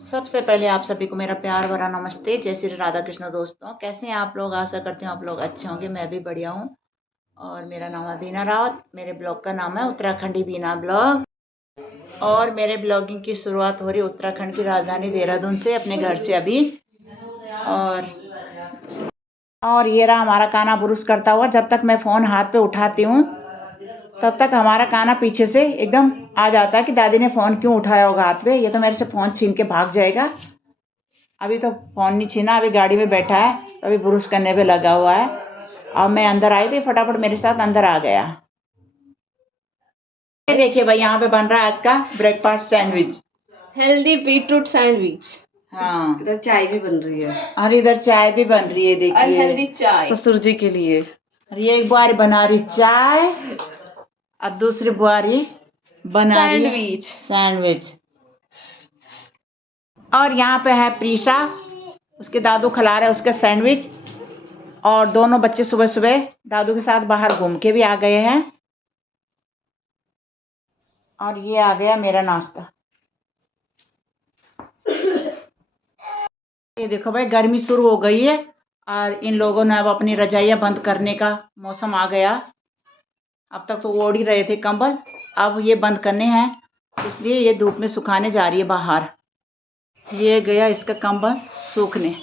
सबसे पहले आप सभी को मेरा प्यार भरा नमस्ते। जय श्री राधा कृष्ण दोस्तों, कैसे हैं आप लोग? आशा करती हूँ आप लोग अच्छे होंगे। मैं भी बढ़िया हूँ। और मेरा नाम है बीना रावत। मेरे ब्लॉग का नाम है उत्तराखंडी बीना ब्लॉग। और मेरे ब्लॉगिंग की शुरुआत हो रही उत्तराखंड की राजधानी देहरादून से, अपने घर से अभी। और ये रहा हमारा काना बुरुस करता हुआ। जब तक मैं फ़ोन हाथ पे उठाती हूँ तब तक हमारा काना पीछे से एकदम आ जाता है कि दादी ने फ़ोन क्यों उठाया होगा हाथ पे। ये तो मेरे से फ़ोन छीन के भाग जाएगा। अभी तो फ़ोन नहीं छीना, अभी गाड़ी में बैठा है तो अभी ब्रुश करने पे लगा हुआ है। अब मैं अंदर आई थी, फटाफट मेरे साथ अंदर आ गया। ये देखिए भाई, यहाँ पे बन रहा है आज का breakfast sandwich, healthy beetroot sandwich. हाँ, इधर चाय भी बन रही है और इधर चाय भी बन रही है। और देखिए हेल्दी चाय ससुर जी के लिए। और ये एक बार बना रही चाय और दूसरी बारी बना रही सैंडविच। और यहाँ पे है प्रीशा, उसके दादू खिला रहे उसके सैंडविच। और दोनों बच्चे सुबह सुबह दादू के साथ बाहर घूम के भी आ गए हैं। और ये आ गया मेरा नाश्ता। ये देखो भाई, गर्मी शुरू हो गई है और इन लोगों ने अब अपनी रजाइयाँ बंद करने का मौसम आ गया। अब तक तो ओढ़ ही रहे थे कंबल, अब ये बंद करने हैं, इसलिए ये धूप में सुखाने जा रही है बाहर। ये गया इसका कंबल सूखने।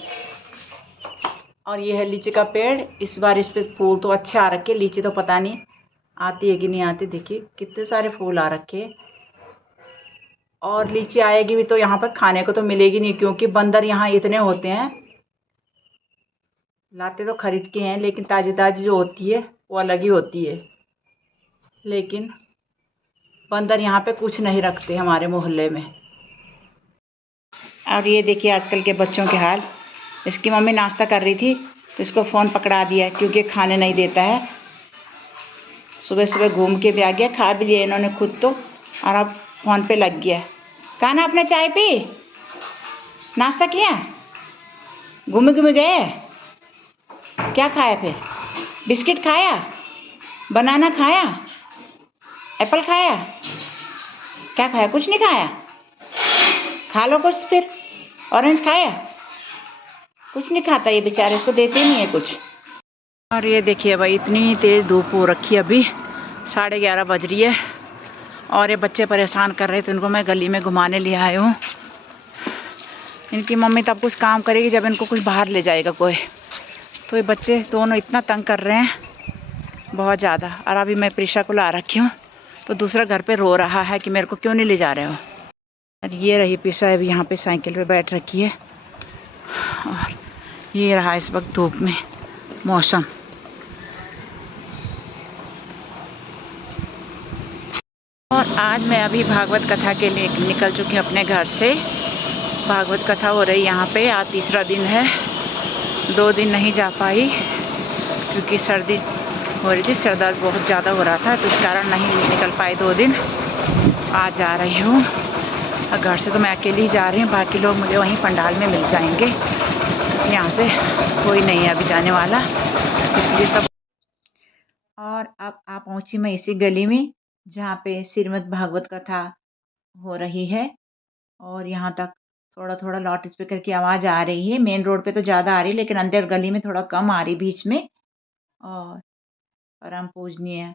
और ये है लीची का पेड़। इस बार इस पे फूल तो अच्छे आ रखे। लीची तो पता नहीं आती है कि नहीं आती। देखिए कितने सारे फूल आ रखे। और लीची आएगी भी तो यहाँ पर खाने को तो मिलेगी नहीं, क्योंकि बंदर यहाँ इतने होते हैं। लाते तो खरीद के हैं, लेकिन ताज़ी ताज़ी जो होती है वो अलग ही होती है। लेकिन बंदर यहाँ पे कुछ नहीं रखते हमारे मोहल्ले में। और ये देखिए आजकल के बच्चों के हाल। इसकी मम्मी नाश्ता कर रही थी तो इसको फ़ोन पकड़ा दिया, क्योंकि खाने नहीं देता है। सुबह सुबह घूम के भी आ गया, खा भी लिया इन्होंने खुद तो, और अब फ़ोन पे लग गया। कान्हा आपने चाय पी, नाश्ता किया, घूमे घूमे गए, क्या खाया फिर? बिस्किट खाया, बनाना खाया, एप्पल खाया, क्या खाया? कुछ नहीं खाया। खा लो कुछ फिर। ऑरेंज खाया? कुछ नहीं खाता ये बेचारे, इसको देते नहीं है कुछ। और ये देखिए भाई, इतनी तेज़ धूप हो रखी है। अभी 11:30 बज रही है और ये बच्चे परेशान कर रहे थे। इनको मैं गली में घुमाने ले आई हूँ। इनकी मम्मी तब कुछ काम करेगी जब इनको कुछ बाहर ले जाएगा कोई। तो ये बच्चे दोनों इतना तंग कर रहे हैं बहुत ज़्यादा। और अभी मैं प्रीशा को ला रखी हूँ तो दूसरा घर पे रो रहा है कि मेरे को क्यों नहीं ले जा रहे हो। और ये रही प्रीशा, अभी यहाँ पे साइकिल पे बैठ रखी है। और ये रहा इस वक्त धूप में मौसम। और आज मैं अभी भागवत कथा के लिए निकल चुकी हूँ अपने घर से। भागवत कथा हो रही यहाँ पे, आज तीसरा दिन है। 2 दिन नहीं जा पाई क्योंकि सर्दी हो रही थी, सर दर्द बहुत ज़्यादा हो रहा था, तो इस कारण नहीं निकल पाई 2 दिन। आज जा रही हूँ और घर से तो मैं अकेली ही जा रही हूँ, बाकी लोग मुझे वहीं पंडाल में मिल जाएंगे। यहाँ से कोई नहीं है अभी जाने वाला, इसलिए सब। और अब आ पहुँची मैं इसी गली में जहाँ पे श्रीमद् भागवत कथा हो रही है। और यहाँ तक थोड़ा थोड़ा लाउड स्पीकर की आवाज़ आ रही है। मेन रोड पे तो ज़्यादा आ रही है, लेकिन अंदर गली में थोड़ा कम आ रही बीच में। और परम पूजनीय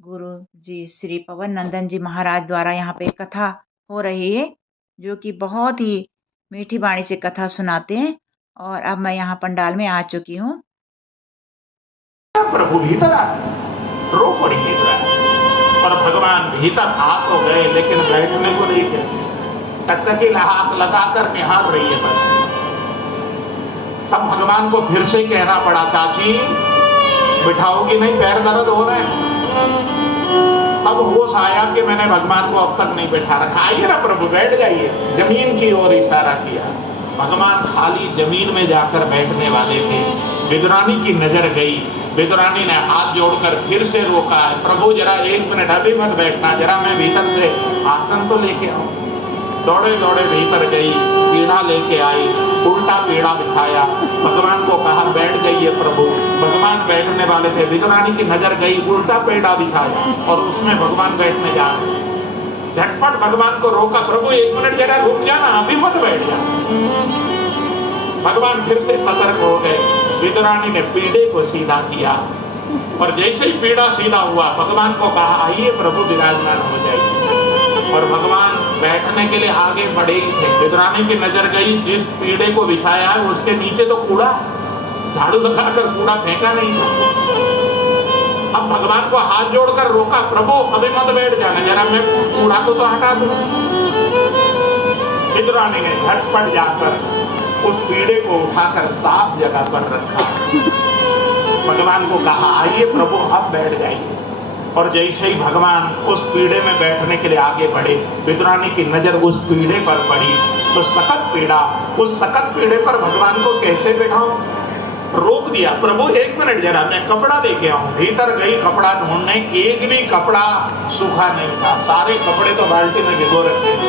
गुरु जी श्री पवन नंदन जी महाराज द्वारा यहाँ पे कथा हो रही है, जो कि बहुत ही मीठी वाणी से कथा सुनाते हैं। और अब मैं यहाँ पंडाल में आ चुकी हूँ। प्रभु भीतर आ रोकड़ी भीतर आए और भगवान भीतर आ तो गए, लेकिन बैठने को नहीं गए। टकटकीला हाथ लगाकर निहार रही है बस। तब भगवान को फिर से कहना पड़ा, चाची बिठाओगी नहीं, पैर दर्द हो रहे हैं। अब होश आया कि मैंने भगवान को अब तक नहीं बैठा रखा। आइए ना प्रभु, बैठ जाइए। जमीन की ओर इशारा किया। भगवान खाली जमीन में जाकर बैठने वाले थे। विदुरानी की नजर गई। विदुरानी ने हाथ जोड़कर फिर से रोका है, प्रभु जरा 1 मिनट अभी मत बैठना, जरा मैं भीतर से आसन तो लेके आऊं। दौड़े दौड़े भीतर गई, पीढ़ा लेके आई, उल्टा पीढ़ा बिछाया। भगवान को कहा बैठ जाइए प्रभु। भगवान बैठने वाले थे। विदुरानी की नजर गई, उल्टा पीढ़ा बिछाया और उसमें भगवान बैठने जा रहे। झटपट भगवान को रोका, प्रभु 1 मिनट जरा रुक जाना, अभी मत बैठ जा। भगवान फिर से सतर्क हो गए। विदुरानी ने पीड़े को सीधा किया और जैसे ही पीड़ा सीधा हुआ भगवान को कहा आइए प्रभु विराजमान हो जाइए। और भगवान बैठने के लिए आगे बढ़े ही थे। विदुरानी की नजर गई जिस पीड़े को बिछाया है उसके नीचे तो कूड़ा, झाड़ू लगाकर कूड़ा फेंका नहीं था। अब भगवान को हाथ जोड़कर रोका, प्रभु अभी मत बैठ जाना, जरा मैं कूड़ा को तो हटा दूं। विदुरानी ने झटपट जाकर उस पीड़े को उठाकर साफ जगह पर रखा। भगवान को कहा आइए प्रभु अब बैठ जाइए। और जैसे ही भगवान उस पीड़े में बैठने के लिए आगे बढ़े, विदुरानी की नजर उस पीड़े पर पड़ी तो सख्त पीड़ा, उस सख्त पीड़े पर भगवान को कैसे बैठाऊं? रोक दिया, प्रभु एक मिनट जरा मैं कपड़ा लेके आऊं। भीतर गई कपड़ा ढूंढने, एक भी कपड़ा सूखा नहीं था, सारे कपड़े तो बाल्टी में भिगो रखे थे।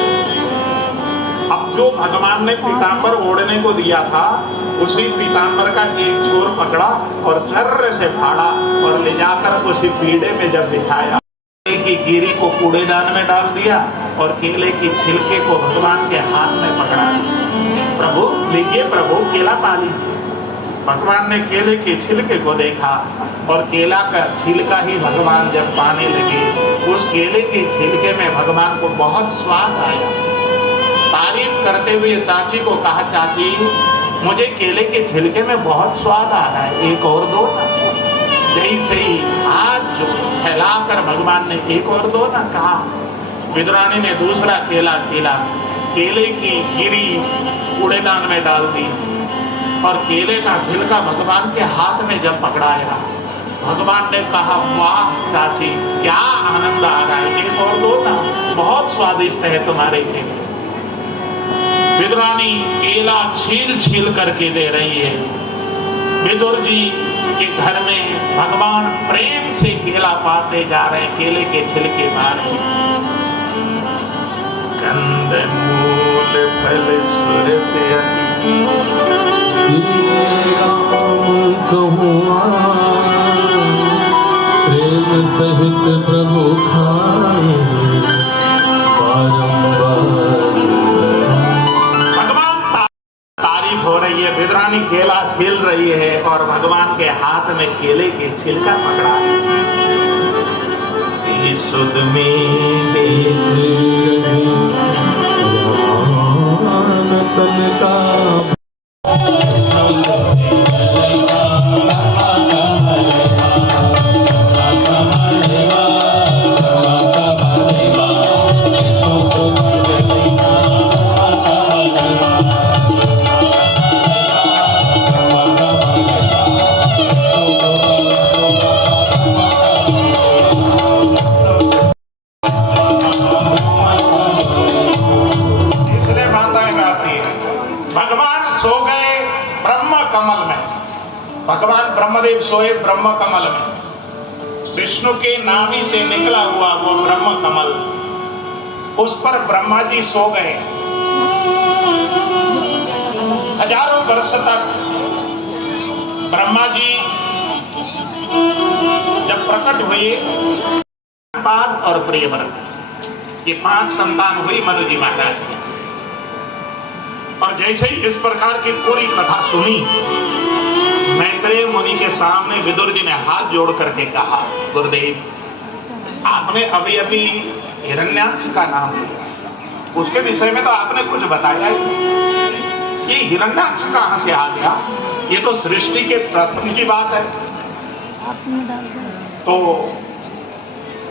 अब जो भगवान ने पीतांबर ओढ़ने को दिया था उसी पीतांबर का एक छोर पकड़ा और सर्र से फाड़ा और ले जाकर उसी पीड़े में जब बिछाया, केले की गिरी को कूड़ेदान में डाल दिया और केले की छिलके को भगवान के हाथ में पकड़ा दिया। प्रभु लीजिए, प्रभु केला पा लीजिए। भगवान ने केले के छिलके को देखा और केला का छिलका ही भगवान जब पाने लगे, उस केले के छिलके में भगवान को बहुत स्वाद आया। तारीफ करते हुए चाची को कहा चाची मुझे केले के छिलके में बहुत स्वाद आ रहा है, एक और दो ना। जैसे ही हाथ जो फैलाकर भगवान ने एक और दो ना कहा, विदुरानी ने दूसरा केला छीला, केले की गिरी कूड़ेदान में डाल दी और केले का छिलका भगवान के हाथ में जब पकड़ाया, भगवान ने कहा वाह चाची क्या आनंद आ रहा है, एक और दो ना, बहुत स्वादिष्ट है तुम्हारे केले। विदुरानी केला छील छील करके दे रही है। विदुर जी के घर में भगवान प्रेम से केला पाते जा रहे हैं, केले के छिलके मारे। कंद मूल फल सुर से प्रेम सहित प्रभु खाए हो रही है। विदुरानी केला छील रही है और भगवान के हाथ में केले के छिलका पकड़ा है। सुध में तन का भगवान ब्रह्मदेव सोए ब्रह्म कमल में, विष्णु के नाभि से निकला हुआ वो ब्रह्म कमल, उस पर ब्रह्मा जी सो गए। हजारों वर्ष तक ब्रह्मा जी जब प्रकट हुए, पाद और प्रियव्रत, ये 5 संतान हुई मनु जी महाराज की। और जैसे ही इस प्रकार की पूरी कथा सुनी, मैत्रेय मुनि के सामने विदुर जी ने हाथ जोड़ करके कहा गुरुदेव आपने अभी अभी हिरण्याक्ष का नाम लिया, उसके विषय में तो आपने कुछ बताया ही। ये हिरण्याक्ष कहां से आ गया? ये तो सृष्टि के प्रथम की बात है। तो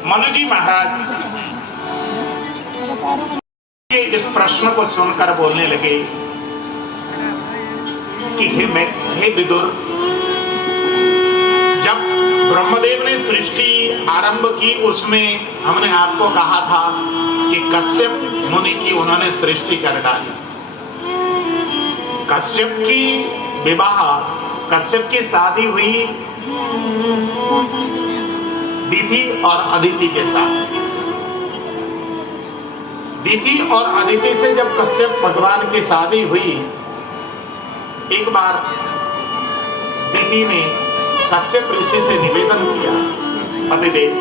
मनु जी महाराज ये इस प्रश्न को सुनकर बोलने लगे कि हे विदुर, जब ब्रह्मदेव ने सृष्टि आरंभ की उसमें हमने आपको कहा था कि कश्यप मुनि की उन्होंने सृष्टि कर डाली। कश्यप की विवाह, कश्यप की शादी हुई दिति और अदिति के साथ। दिति और अदिति से जब कश्यप भगवान की शादी हुई, एक बार दिति ने कश्यप ऋषि से निवेदन किया, पतिदेव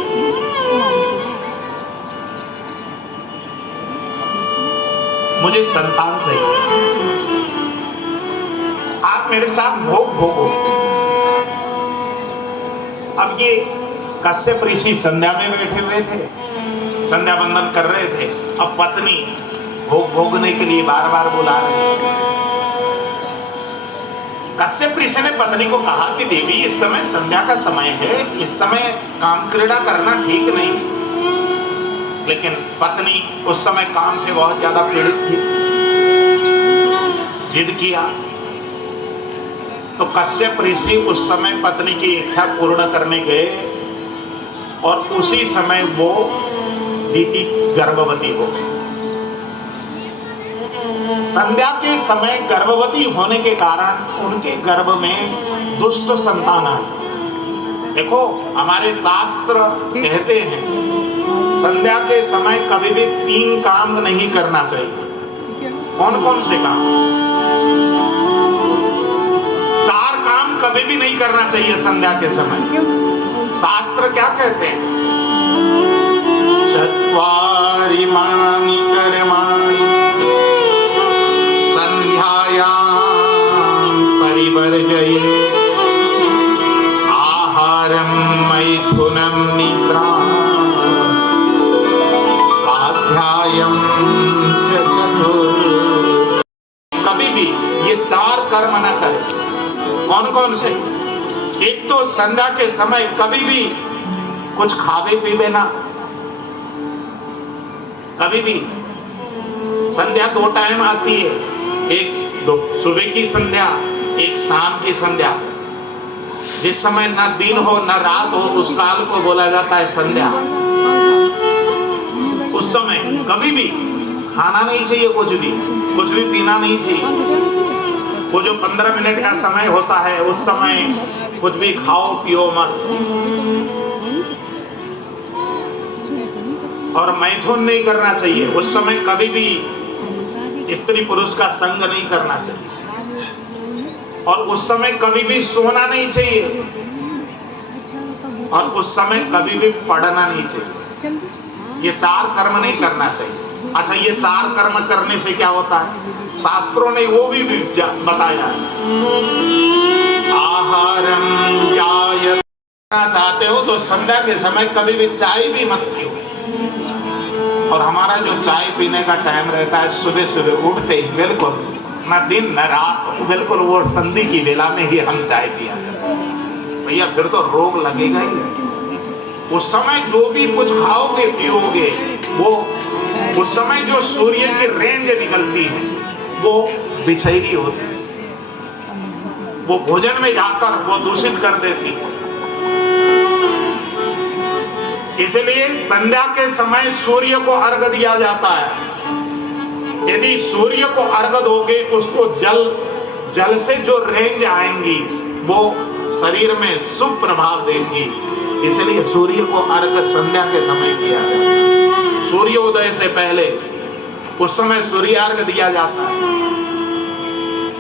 मुझे संतान चाहिए। रात मेरे साथ भोग भोगो। अब ये कश्यप ऋषि संध्या में बैठे हुए थे, संध्या बंदन कर रहे थे। अब पत्नी भोग भोगने के लिए बार बार बुला रहे हैं। कश्यप ऋषि ने पत्नी को कहा कि देवी, इस समय संध्या का समय है, इस समय काम क्रीड़ा करना ठीक नहीं। लेकिन पत्नी उस समय काम से बहुत ज्यादा पीड़ित थी, जिद किया। तो कश्यप ऋषि उस समय पत्नी की इच्छा पूर्ण करने गए और उसी समय वो दीति गर्भवती हो गई। संध्या के समय गर्भवती होने के कारण उनके गर्भ में दुष्ट संतान आई। देखो, हमारे शास्त्र कहते हैं संध्या के समय कभी भी 3 काम नहीं करना चाहिए। कौन कौन से काम? 4 काम कभी भी नहीं करना चाहिए संध्या के समय। शास्त्र क्या कहते हैं? चत्वारि मानि कर्माणि परिवर्जये आहारं मैथुनं निद्रां स्वाध्यायं च चतुर्। कभी भी ये 4 कर्म न करें। कौन कौन से? एक तो संध्या के समय कभी भी कुछ खावे पीवे ना। कभी भी संध्या 2 टाइम आती है, एक सुबह की संध्या, एक शाम की संध्या। जिस समय न दिन हो न रात हो उस काल को बोला जाता है संध्या। उस समय कभी भी खाना नहीं चाहिए, कुछ भी पीना नहीं चाहिए। वो जो 15 मिनट का समय होता है उस समय कुछ भी खाओ पियो मत। और मैथुन नहीं करना चाहिए। उस समय कभी भी स्त्री पुरुष का संग नहीं करना चाहिए। और उस समय कभी भी सोना नहीं चाहिए। और उस समय कभी भी पढ़ना नहीं चाहिए। ये 4 कर्म नहीं करना चाहिए। अच्छा, ये 4 कर्म करने से क्या होता है? शास्त्रों ने वो भी बताया। आहारम जायते, चाहते हो तो संध्या के समय कभी भी चाय भी मत पियो। और हमारा जो चाय पीने का टाइम रहता है सुबह सुबह उठते ही, बिल्कुल न दिन न रात, बिल्कुल वो संधि की वेला में ही हम चाय पिया भैया, फिर तो रोग लगेगा ही। उस समय जो भी कुछ खाओगे पियोगे, वो उस समय जो सूर्य की रेंज निकलती है वो विषैली होती है, वो भोजन में जाकर वो दूषित कर देती है। इसलिए संध्या के समय सूर्य को अर्घ दिया जाता है। यदि सूर्य को अर्घ दोगे, उसको जल से जो रेंज आएंगी वो शरीर में शुभ प्रभाव देंगी। इसलिए सूर्य को अर्घ संध्या के समय किया जाता है। सूर्योदय से पहले उस समय सूर्यार्घ दिया जाता है।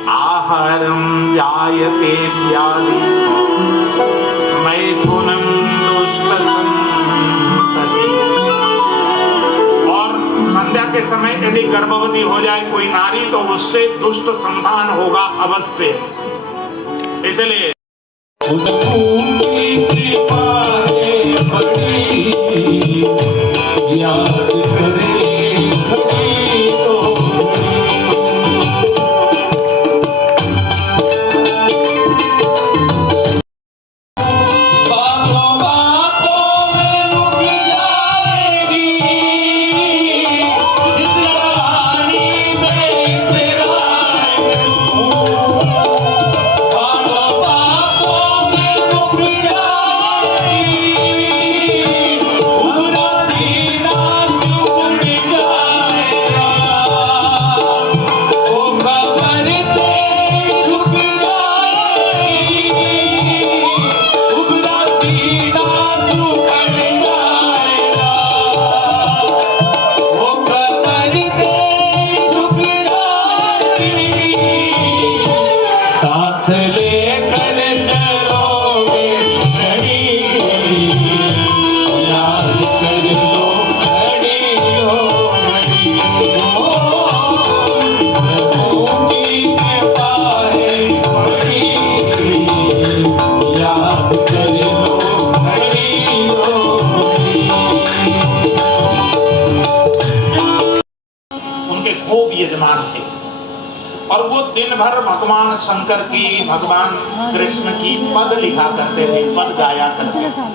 आहारम जायते व्याधि मैथुनम दुष्ट संतति। और संध्या के समय यदि गर्भवती हो जाए कोई नारी तो उससे दुष्ट संतान होगा अवश्य। इसलिए याद करे यजमान थे और वो दिन भर भगवान शंकर की, भगवान कृष्ण की पद लिखा करते थे, पद गाया करते थे।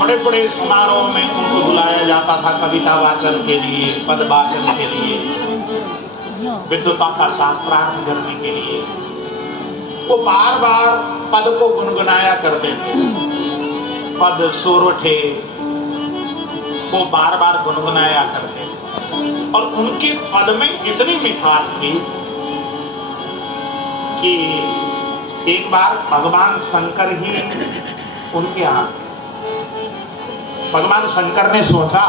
बड़े बड़े समारोह में उनको बुलाया जाता था कविता वाचन के लिए, पद वाचन के लिए, विद्वता का शास्त्रार्थ करने के लिए। वो बार बार पद को गुनगुनाया करते थे, पद सोरठे को बार बार गुनगुनाया करते थे। और उनके पद में इतनी मिठास थी कि एक बार भगवान शंकर ही उनके यहाँ, भगवान शंकर ने सोचा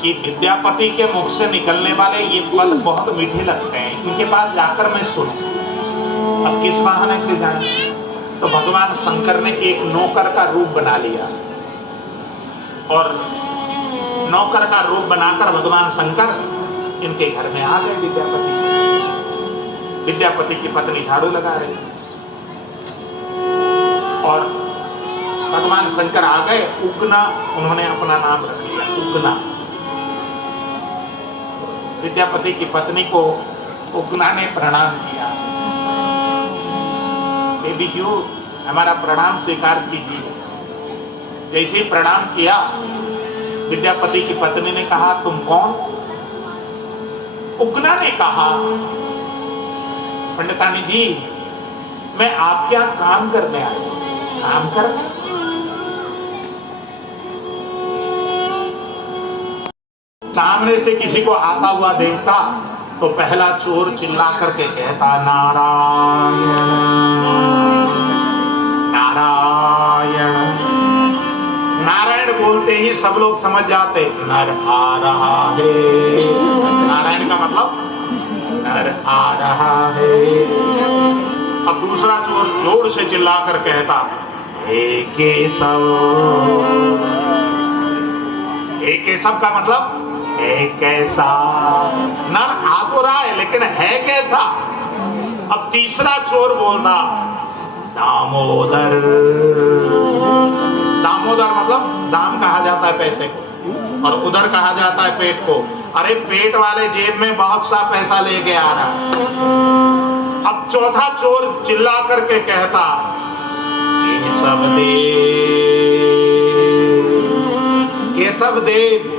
कि विद्यापति के मुख से निकलने वाले ये पद बहुत मीठे लगते हैं, इनके पास जाकर मैं सुनूं। अब किस बहाने से जाए? तो भगवान शंकर ने एक नौकर का रूप बना लिया और नौकर का रूप बनाकर भगवान शंकर इनके घर में आ गए। विद्यापति की पत्नी झाड़ू लगा रही और भगवान शंकर आ गए। उगना उन्होंने अपना नाम रख लिया, उगना। विद्यापति की पत्नी को उगना ने प्रणाम किया, बेबी जी हमारा प्रणाम स्वीकार कीजिए। जैसे ही प्रणाम किया, विद्यापति की पत्नी ने कहा तुम कौन? उगना ने कहा पंडितानी जी मैं आपके यहां काम करने आया हूं। काम करने? सामने से किसी को आता हुआ देखता तो पहला चोर चिल्ला करके कहता नारायण नारायण। नारायण बोलते ही सब लोग समझ जाते नर आ रहा है। नारायण का मतलब नर आ रहा है। अब दूसरा चोर जोर से चिल्लाकर कहता हे केशव। हे केशव का मतलब है कैसा? नर आ तो रहा है लेकिन है कैसा? अब तीसरा चोर बोलता दामोदर। दामोदर मतलब दाम कहा जाता है पैसे को और उधर कहा जाता है पेट को। अरे पेट वाले जेब में बहुत सा पैसा लेके आ रहा है। अब चौथा चोर चिल्ला करके कहता केशव देव। केशव देव।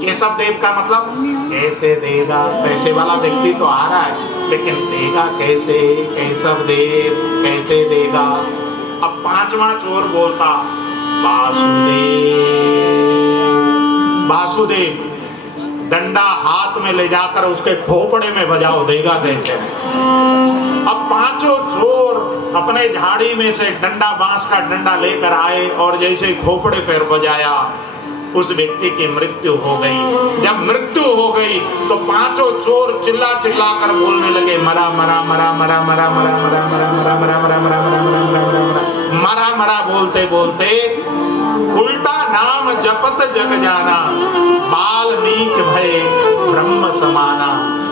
केशव देव का मतलब कैसे देगा? पैसे वाला व्यक्ति तो आ रहा है लेकिन देगा कैसे? केशव देव कैसे देगा? अब पांचवा चोर बोलता वासुदेव। वासुदेव। डंडा हाथ में ले जाकर उसके खोपड़े में बजाओ, देगा कैसे? अब पांचों चोर अपने झाड़ी में से डंडा, बांस का डंडा लेकर आए और जैसे खोपड़े पर बजाया उस व्यक्ति की मृत्यु हो गई। जब मृत्यु हो गई तो पांचों चोर चिल्ला चिल्ला कर बोलने लगे मरा मरा मरा मरा मरा मरा मरा मरा मरा मरा मरा मरा मरा मरा मरा मरा मरा मरा बोलते बोलते उल्टा नाम जपत जग जाना, वाल्मीकि भय ब्रह्म समाना।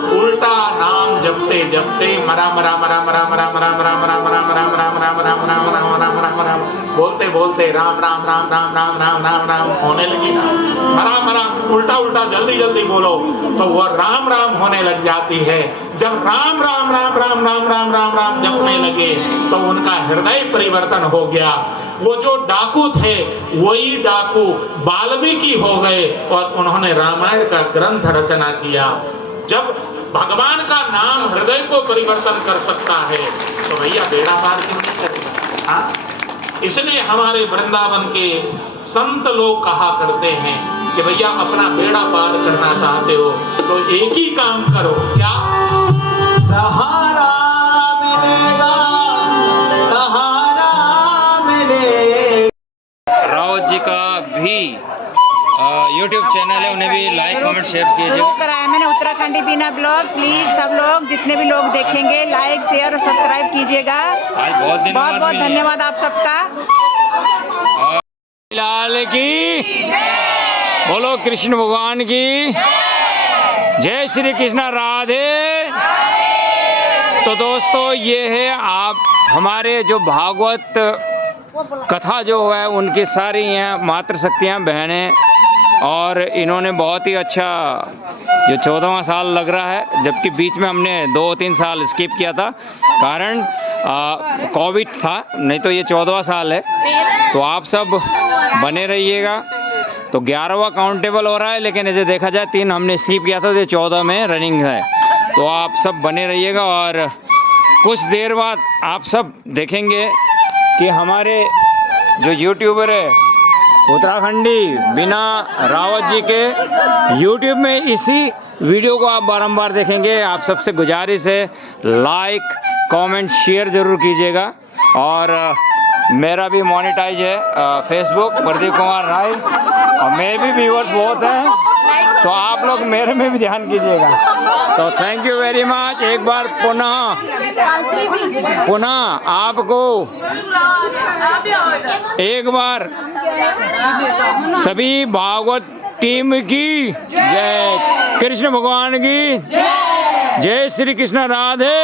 उल्टा नाम जपते जपते मरा मरा मरा मरा मरा मरा मरा मरा मरा मरा मरा मरा मरा मरा मरा मरा मरा मरा बोलते बोलते राम राम राम राम राम राम राम राम होने लगी ना। मरा मरा उल्टा उल्टा जल्दी जल्दी बोलो तो वह राम राम होने लग जाती है। जब राम राम राम राम राम राम राम राम जपने लगे तो उनका हृदय परिवर्तन हो गया। वो जो डाकू थे वही डाकू वाल्मीकि हो गए और उन्होंने रामायण का ग्रंथ रचना किया। जब भगवान का नाम हृदय को परिवर्तन कर सकता है तो भैया बेड़ा पार क्यों नहीं करेगा? हाँ, इसलिए हमारे वृंदावन के संत लोग कहा करते हैं कि भैया अपना बेड़ा पार करना चाहते हो तो एक ही काम करो, क्या? सहारा मिलेगा, सहारा मिलेगा। रावत जी का भी YouTube चैनल है, उन्हें भी लाइक कमेंट शेयर कीजिए। शुरू कराया मैंने उत्तराखंडी बीना ब्लॉग। प्लीज सब लोग जितने भी लोग देखेंगे लाइक शेयर और सब्सक्राइब कीजिएगा। आज बहुत बहुत धन्यवाद आप सबका। लाल की बोलो, कृष्ण भगवान की जय श्री कृष्ण राधे। तो दोस्तों ये है आप हमारे जो भागवत कथा जो है उनकी सारी हैं मातृशक्तियाँ बहनें और इन्होंने बहुत ही अच्छा जो 14वां साल लग रहा है, जबकि बीच में हमने 2-3 साल स्किप किया था, कारण कोविड था, नहीं तो ये 14वां साल है। तो आप सब बने रहिएगा। तो 11वां काउंटेबल हो रहा है, लेकिन ऐसे देखा जाए 3 हमने स्किप किया था, तो 14 में रनिंग है। तो आप सब बने रहिएगा और कुछ देर बाद आप सब देखेंगे कि हमारे जो यूट्यूबर है उत्तराखंडी बिना रावत जी के यूट्यूब में इसी वीडियो को आप बारंबार देखेंगे। आप सबसे गुजारिश है लाइक कमेंट शेयर ज़रूर कीजिएगा। और मेरा भी मोनेटाइज है फेसबुक प्रदीप कुमार राय, और मेरे भी व्यूअर्स बहुत हैं, तो आप लोग मेरे में भी ध्यान कीजिएगा। तो थैंक यू वेरी मच। एक बार पुनः आपको एक बार सभी भागवत टीम की जय, कृष्ण भगवान की जय, श्री कृष्ण राधे।